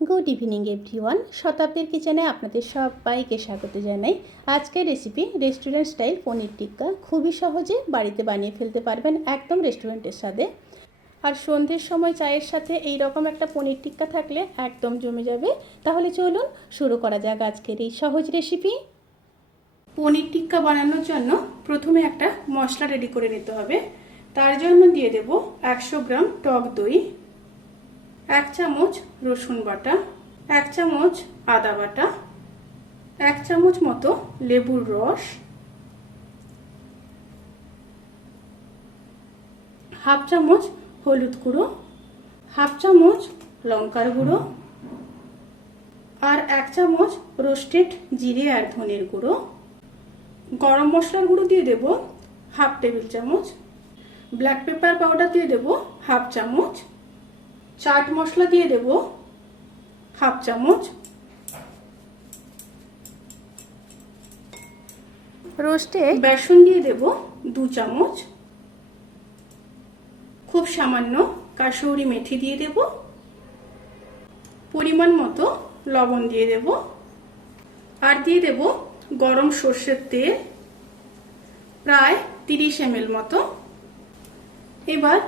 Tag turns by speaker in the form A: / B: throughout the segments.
A: Good evening everyone শতাব্দীর কিচেনে আপনাদের সবাইকে স্বাগত জানাই। আজকের recipe restaurant style paneer tikka. খুবই সহজে বাড়িতে বানিয়ে ফেলতে পারবেন একদম রেস্টুরেন্টের স্বাদে। আর সন্ধ্যের সময় চায়ের সাথে এই রকম একটা পনির টিক্কা থাকলে একদম জমে যাবে। তাহলে চলুন শুরু করা যাক আজকের এই সহজ রেসিপি পনির টিক্কা বানানোর জন্য প্রথমে একটা মশলা রেডি করে নিতে হবে। তার জন্য দিয়ে দেব একশো গ্রাম টক দই এক চামচ রসুন বাটা, এক চামচ আদা বাটা, এক চামচ মতো লেবুর রস, হাফ চামচ হলুদ গুঁড়ো, হাফ চামচ লঙ্কার গুঁড়ো আর এক চামচ রোস্টেড জিরে আর ধনের গুঁড়ো। গরম মশলার গুঁড়ো দিয়ে দেব হাফ টেবিল চামচ, ব্ল্যাক পেপার পাউডার দিয়ে দেব হাফ চামচ চাট মশলা দিয়ে দেব হাফ চামচ। রোস্টে বেসন দিয়ে দেব দু চামচ। খুব সামান্য কাসৌরি মেথি দিয়ে দেব। পরিমাণ মতো লবণ দিয়ে দেব। আর দিয়ে দেব গরম সর্ষের তেল প্রায় তিরিশ এম মতো। এবার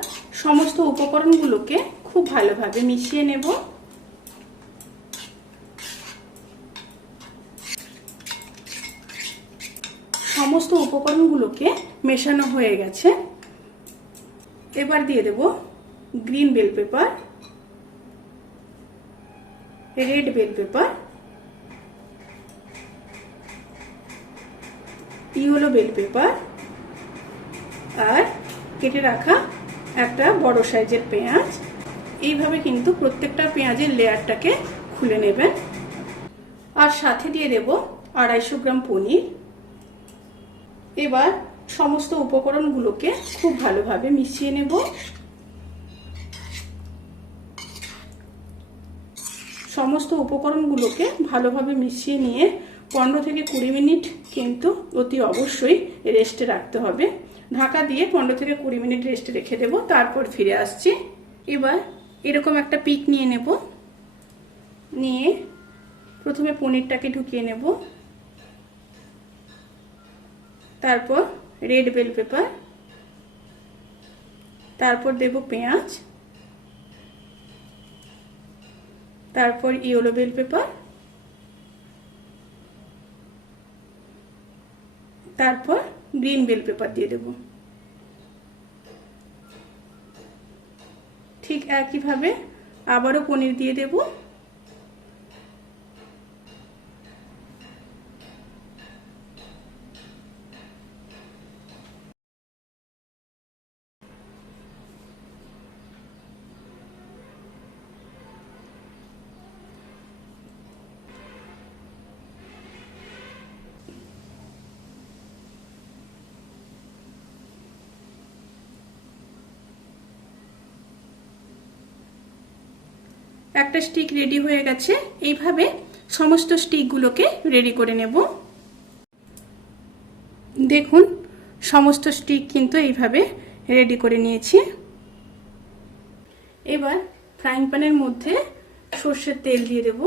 A: সমস্ত উপকরণগুলোকে খুব ভালোভাবে মিশিয়ে নেব। সমস্ত উপকরণগুলোকে মেশানো হয়ে গেছে। এবার দিয়ে দেব green bell pepper, red bell pepper, yellow bell pepper আর কেটে রাখা একটা বড় সাইজের পেঁয়াজ। এইভাবে কিন্তু প্রত্যেকটা পেঁয়াজের লেয়ারটাকে খুলে নেবেন। আর সাথে দিয়ে দেব আড়াইশো গ্রাম পনির। এবার সমস্ত উপকরণগুলোকে খুব ভালোভাবে মিশিয়ে নেব। সমস্ত উপকরণগুলোকে ভালোভাবে মিশিয়ে নিয়ে পনেরো থেকে কুড়ি মিনিট কিন্তু অতি অবশ্যই রেস্টে রাখতে হবে। ঢাকা দিয়ে পনেরো থেকে কুড়ি মিনিট রেস্টে রেখে দেবো, তারপর ফিরে আসছি। এবার এরকম একটা পিক নিয়ে নেব। নিয়ে প্রথমে পনিরটাকে ঢুকিয়ে নেব। তারপর রেড বেল পেপার। তারপর দেব পেঁয়াজ। তারপর ইয়েলো বেল পেপার। তারপর গ্রিন বেল পেপার দিয়ে দেব। ঠিক একইভাবে আবারও পনির দিয়ে দেব। একটা স্টিক রেডি হয়ে গেছে। এইভাবে সমস্ত স্টিকগুলোকে রেডি করে নেব। দেখুন, সমস্ত স্টিক কিন্তু এইভাবে রেডি করে নিয়েছি। এবার ফ্রাইং প্যানের মধ্যে সর্ষের তেল দিয়ে দেব।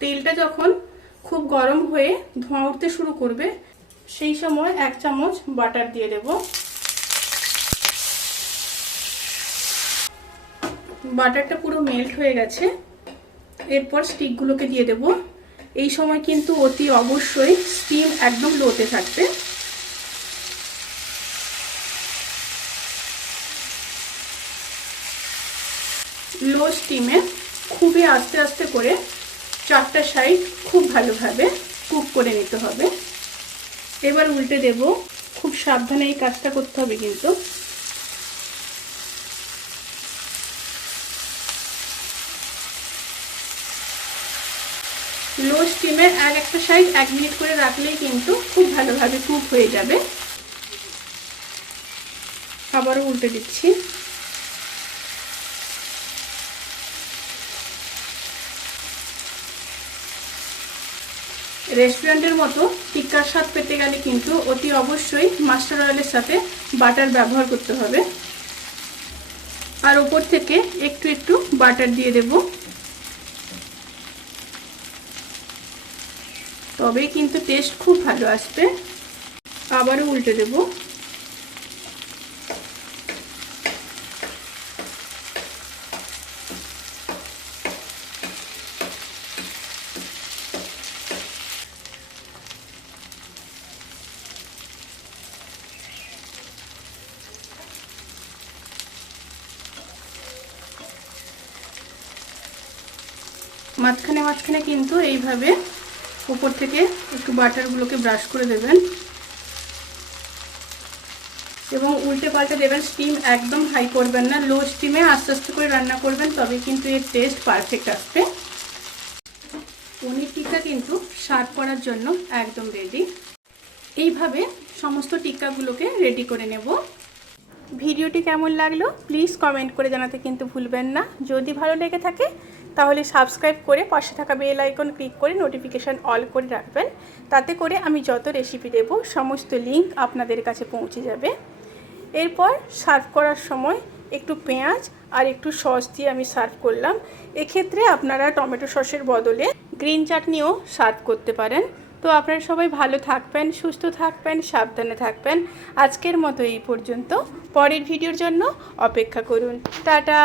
A: তেলটা যখন খুব গরম হয়ে ধোঁয়া উঠতে শুরু করবে সেই সময় এক চামচ বাটার দিয়ে দেব। বাটারটা পুরো মেল্ট হয়ে গেছে। এরপর স্টিকগুলোকে দিয়ে দেব। এই সময় কিন্তু অতি অবশ্যই স্টিম একদম লোতে থাকবে। লো স্টিমে খুবই আস্তে আস্তে করে চারটা সাইড খুব ভালোভাবে কুক করে নিতে হবে। এবার উল্টে দেব। খুব সাবধানে এই কাজটা করতে হবে কিন্তু। লো স্টিমে আর একটা সাইড এক মিনিট করে রাখলেই কিন্তু খুব ভালোভাবে কুক হয়ে যাবে। আবারও উল্টে দিচ্ছি। রেস্টুরেন্টের মতো টিক্কার স্বাদ পেতে গেলে কিন্তু অতি অবশ্যই মাস্টার অয়েলের সাথে বাটার ব্যবহার করতে হবে। আর ওপর থেকে একটু একটু বাটার দিয়ে দেব। তবেই কিন্তু টেস্ট খুব ভালো আসবে। আবারও উল্টে দেবো। মাঝখানে মাঝখানে কিন্তু এইভাবে উপর থেকে একটু বাটারগুলোকে ব্রাশ করে দেবেন। এবং উল্টে পাল্টে দেবেন স্টিম একদম হাই করবেন না। লো স্টিমে আস্তে আস্তে করে রান্না করবেন, তবে কিন্তু এর টেস্ট পারফেক্ট আসবে। পনির টিক্কা কিন্তু সার্ভ করার জন্য একদম রেডি এইভাবে সমস্ত টিক্কাগুলোকে রেডি করে নেব। ভিডিওটি কেমন লাগল প্লিজ কমেন্ট করে জানাতে কিন্তু ভুলবেন না। যদি ভালো লেগে থাকে তাহলে সাবস্ক্রাইব করে পাশে থাকা বেল আইকন ক্লিক করে নোটিফিকেশান অল করে রাখবেন। তাতে করে আমি যত রেসিপি দেব, সমস্ত লিঙ্ক আপনাদের কাছে পৌঁছে যাবে। এরপর সার্ভ করার সময় একটু পেঁয়াজ আর একটু সস দিয়ে আমি সার্ভ করলাম। এক্ষেত্রে আপনারা টমেটো সসের বদলে গ্রিন চাটনিও সার্ভ করতে পারেন। তো আপনারা সবাই ভালো থাকবেন, সুস্থ থাকবেন, সাবধানে থাকবেন। আজকের মতো এই পর্যন্ত। পরের ভিডিওর জন্য অপেক্ষা করুন। টাটা!